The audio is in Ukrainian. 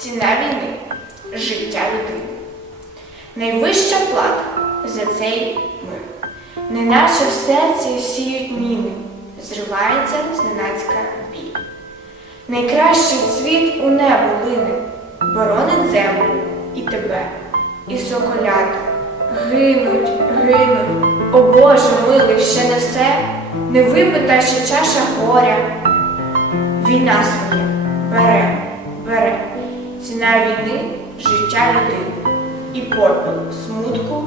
Ціна війни життя людини. Найвища плата за цей мир. Неначе в серці сіють міни, зривається зненацька бій. Найкращий цвіт у небо лине, боронить землю і тебе, і соколята. Гинуть, гинуть, о Боже милий, ще не все, не випита ще чаша горя. Війна своє бере, бере, ціна війни життя людини, і попіл смутку